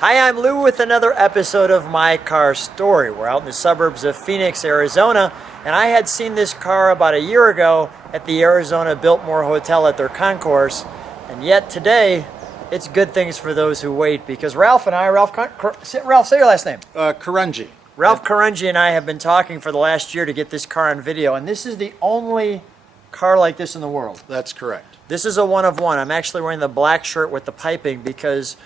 Hi, I'm Lou with another episode of My Car Story. We're out in the suburbs of Phoenix, Arizona, and I had seen this car about a year ago at the Arizona Biltmore Hotel at their concourse, and yet today, it's good things for those who wait, because Ralph, say your last name. Karunji. Ralph Karunji and I have been talking for the last year to get this car on video, and this is the only car like this in the world. That's correct. This is a one of one. I'm actually wearing the black shirt with the piping because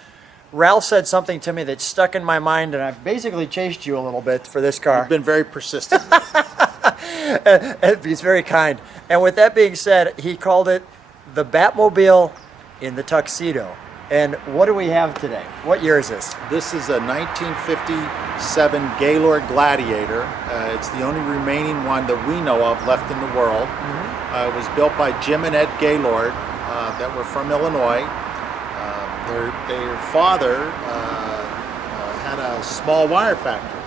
Ralph said something to me that stuck in my mind, and I've basically chased you a little bit for this car. You've been very persistent. He's very kind. And with that being said, he called it the Batmobile in the tuxedo. And what do we have today? What year is this? This is a 1957 Gaylord Gladiator. It's the only remaining one that we know of left in the world. It was built by Jim and Ed Gaylord that were from Illinois. Their father had a small wire factory,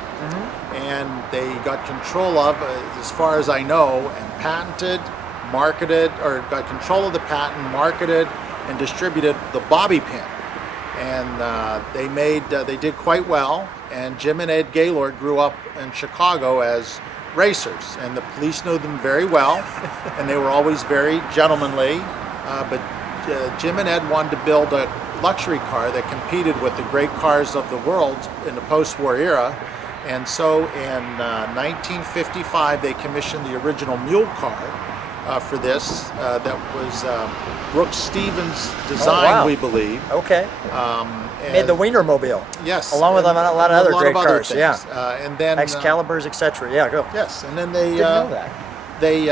and they got control of, as far as I know, and patented, marketed, or got control of the patent, marketed, and distributed the bobby pin. And they did quite well. And Jim and Ed Gaylord grew up in Chicago as racers, and the police knew them very well, and they were always very gentlemanly. But Jim and Ed wanted to build a luxury car that competed with the great cars of the world in the post-war era. And so in 1955, they commissioned the original mule car for this. That was Brooks Stevens' design, we believe. Okay. Made the Wienermobile. Yes. Along with a lot of other great cars. Things. Yeah. And then Excaliburs, etc. Yeah, go. Yes, and then they Didn't know that. they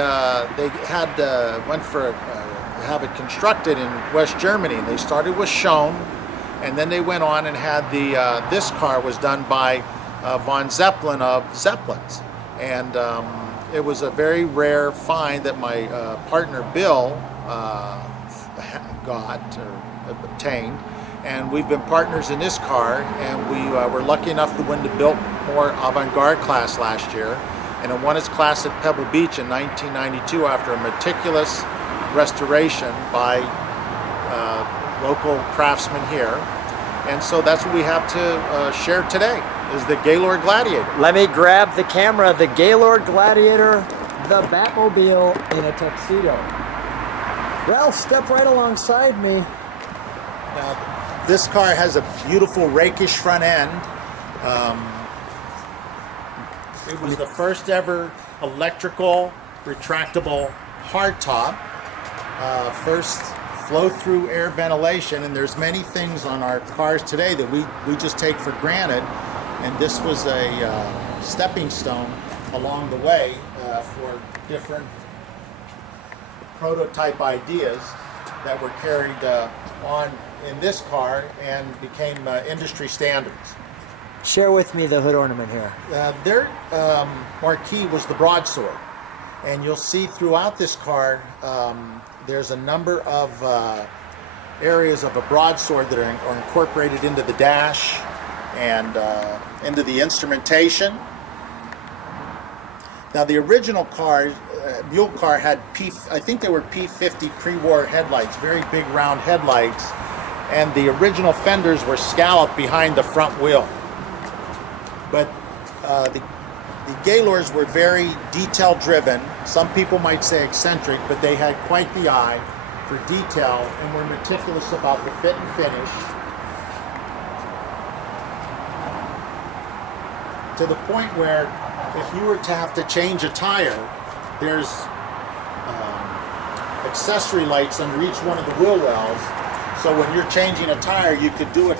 went for have it constructed in West Germany. They started with Schoen, and then they went on and had this car was done by von Zeppelin of Zeppelins, and it was a very rare find that my partner Bill got or obtained, and we've been partners in this car, and we were lucky enough to win the Biltmore Avant-Garde class last year, and it won its class at Pebble Beach in 1992 after a meticulous restoration by local craftsmen here. And so that's what we have to share today, is the Gaylord Gladiator. Let me grab the camera. The Gaylord Gladiator, the Batmobile in a tuxedo. Ralph, step right alongside me. Now, this car has a beautiful rakish front end. It was the first ever electrical retractable hardtop. First flow-through air ventilation, and there's many things on our cars today that we just take for granted, and this was a stepping stone along the way for different prototype ideas that were carried on in this car and became industry standards. Share with me the hood ornament here. Their marquee was the broadsword, and you'll see throughout this car there's a number of areas of a broadsword that are incorporated into the dash and into the instrumentation. Now, the original car, mule car, had I think they were P50 pre-war headlights, very big round headlights, and the original fenders were scalloped behind the front wheel. But the Gaylords were very detail-driven. Some people might say eccentric, but they had quite the eye for detail and were meticulous about the fit and finish, to the point where if you were to have to change a tire, there's accessory lights under each one of the wheel wells, so when you're changing a tire, you could do it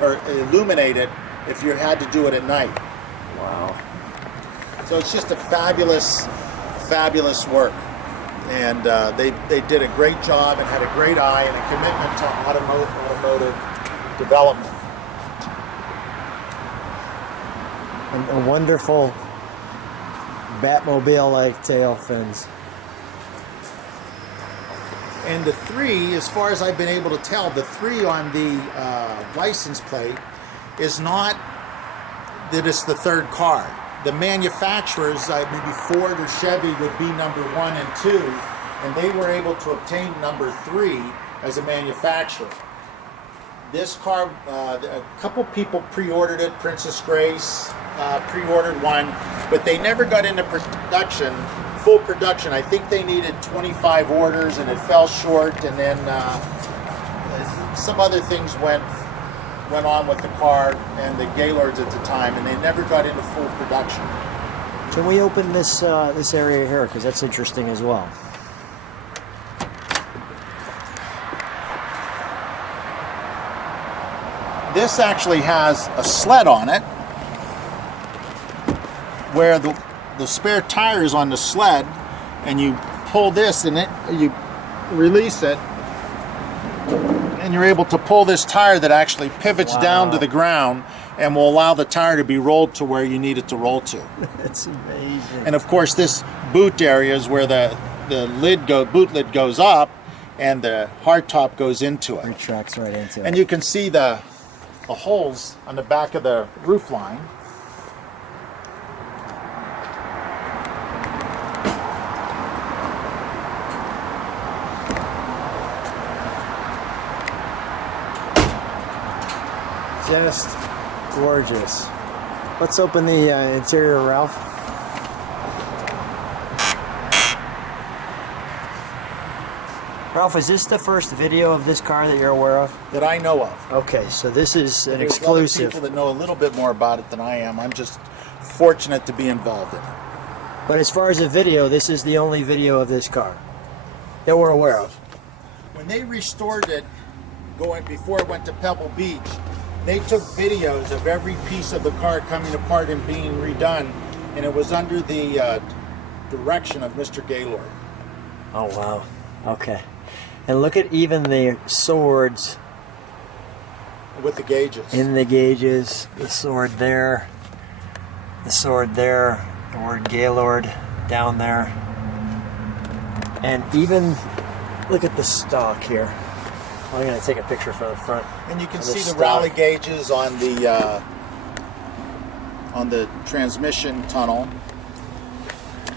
or illuminate it if you had to do it at night. Wow. So it's just a fabulous work, and they did a great job and had a great eye and a commitment to automotive development. And a wonderful Batmobile-like tail fins. And the 3, as far as I've been able to tell, the 3 on the license plate is not that it's the third car. The manufacturers, maybe Ford or Chevy, would be number 1 and 2, and they were able to obtain number 3 as a manufacturer. This car, a couple people pre-ordered it. Princess Grace pre-ordered one, but they never got into production, full production. I think they needed 25 orders, and it fell short. And then some other things went on with the car and the Gaylords at the time, and they never got into full production. Can we open this this area here, because that's interesting as well? This actually has a sled on it, where the spare tire is on the sled, and you pull this and you release it, and you're able to pull this tire that actually pivots down to the ground and will allow the tire to be rolled to where you need it to roll to. That's amazing. And of course, this boot area is where the boot lid goes up and the hardtop goes into it. Retracts right into it. And you can see the holes on the back of the roof line. Just gorgeous. Let's open the interior, Ralph. Ralph, is this the first video of this car that you're aware of? That I know of. Okay, so this is an There's exclusive. other people that know a little bit more about it than I am. I'm just fortunate to be involved in it. But as far as a video, this is the only video of this car that we're aware of. When they restored it, before it went to Pebble Beach, they took videos of every piece of the car coming apart and being redone, and it was under the direction of Mr. Gaylord. Oh, wow. Okay. And look at even the swords With the gauges. in the gauges. The sword there. The sword there. The word Gaylord down there. And even look at the stock here. I'm going to take a picture from the front. And you can of see the stock. rally gauges on the transmission tunnel.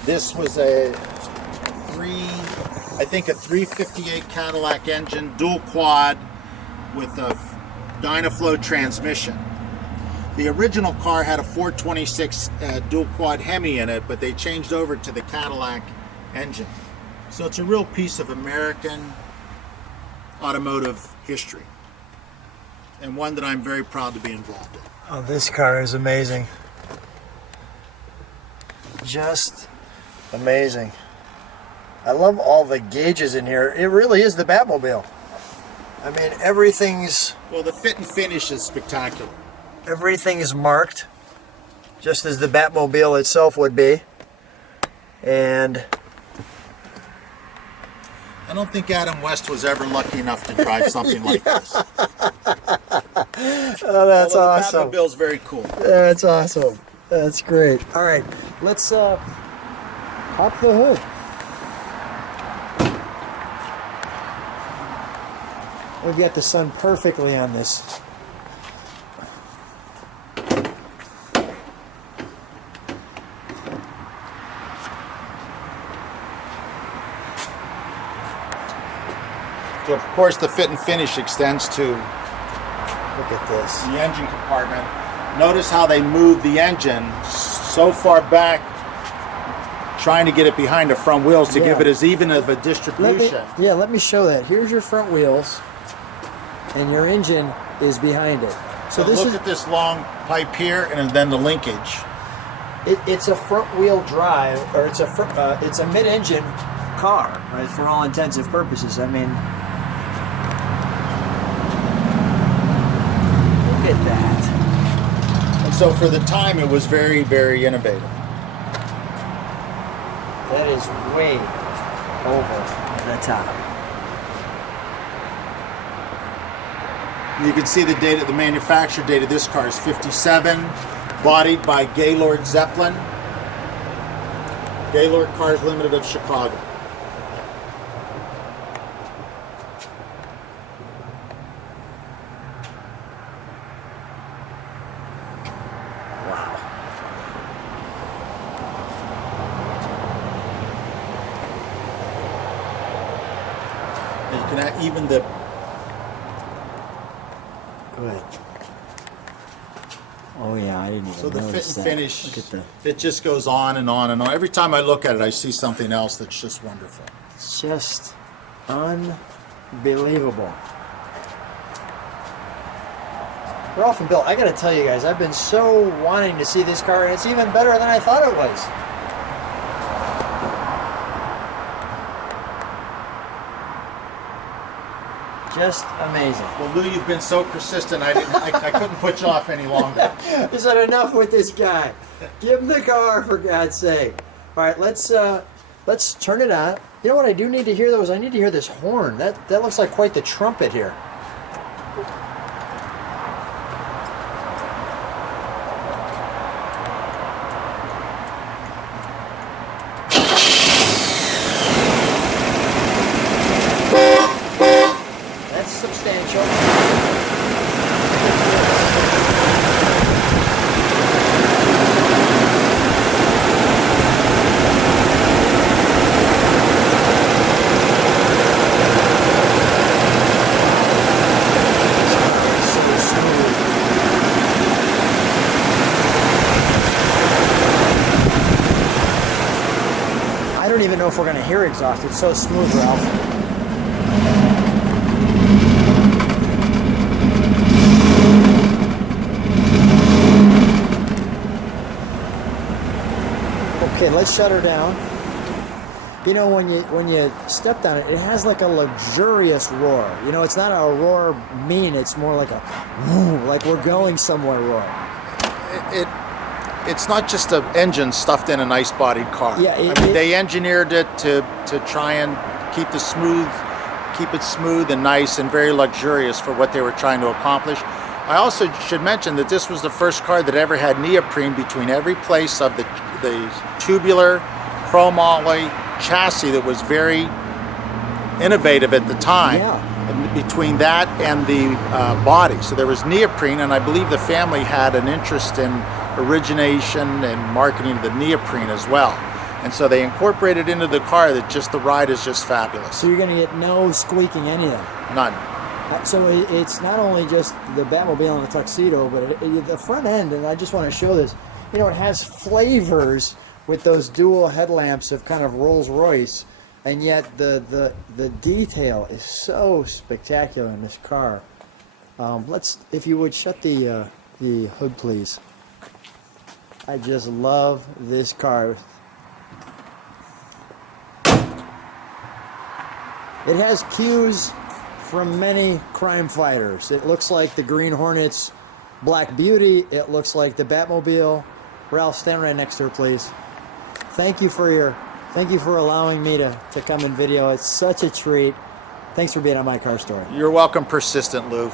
This was a 358 Cadillac engine, dual quad with a Dynaflow transmission. The original car had a 426 dual quad Hemi in it, but they changed over to the Cadillac engine. So it's a real piece of American automotive history, and one that I'm very proud to be involved in. Oh, this car is amazing. Just amazing. I love all the gauges in here. It really is the Batmobile. I mean, everything's Well, the fit and finish is spectacular. marked, just as the Batmobile itself would be. And I don't think Adam West was ever lucky enough to drive something like this. oh, that's Although awesome. The Batmobile's very cool. That's awesome. That's great. All right, let's pop the hood. We've got the sun perfectly on this. So of course the fit and finish extends to Look at this. the engine compartment. Notice how they move the engine so far back, trying to get it behind the front wheels to give it as even of a distribution. Let me show that. Here's your front wheels, and your engine is behind it. So this look is at this long pipe here, and then the linkage. it's a front wheel drive, or it's a mid-engine car, right? For all intents and purposes. I mean, look at that. And so for the time, it was very, very innovative. That is way over the top. You can see the date, the manufacture date of this car is 57, bodied by Gaylord Zeppelin. Gaylord Cars Limited of Chicago. Wow. And you can even Oh yeah, I didn't even So the fit notice and that. finish, Look at the, it just goes on and on and on. Every time I look at it, I see something else that's just wonderful. it's just unbelievable. Ralph and Bill, I gotta tell you guys, I've been so wanting to see this car, and it's even better than I thought it was. Just amazing. Well, Lou, you've been so persistent, I couldn't put you off any longer. Is that enough with this guy? Give him the car, for God's sake. All right, let's turn it on. You know what I do need to hear though is I need to hear this horn. That looks like quite the trumpet here. That's substantial. I don't even know if we're going to hear exhaust. It's so smooth, Ralph. Okay, let's shut her down. You know, when you step on it, it has like a luxurious roar. You know, it's not a roar mean. It's more like a woo, like we're going somewhere roar. It's not just an engine stuffed in a nice bodied car. Yeah, they engineered it to try and keep it smooth and nice and very luxurious for what they were trying to accomplish. I also should mention that this was the first car that ever had neoprene between every place of the tubular chrome alloy chassis that was very innovative at the time. Yeah. Between that and the body. So there was neoprene, and I believe the family had an interest in origination and marketing of the neoprene as well. And so they incorporated into the car that just the ride is just fabulous. So you're going to get no squeaking anything. None. So it's not only just the Batmobile and the tuxedo, but the front end, and I just want to show this, you know, it has flavors with those dual headlamps of kind of Rolls-Royce, and yet the detail is so spectacular in this car. Let's, if you would, shut the hood, please. I just love this car. It has cues from many crime fighters. It looks like the Green Hornet's Black Beauty. It looks like the Batmobile. Ralph, stand right next to her, please. Thank you for allowing me to come and video. It's such a treat. Thanks for being on My Car Story. You're welcome, persistent Lou.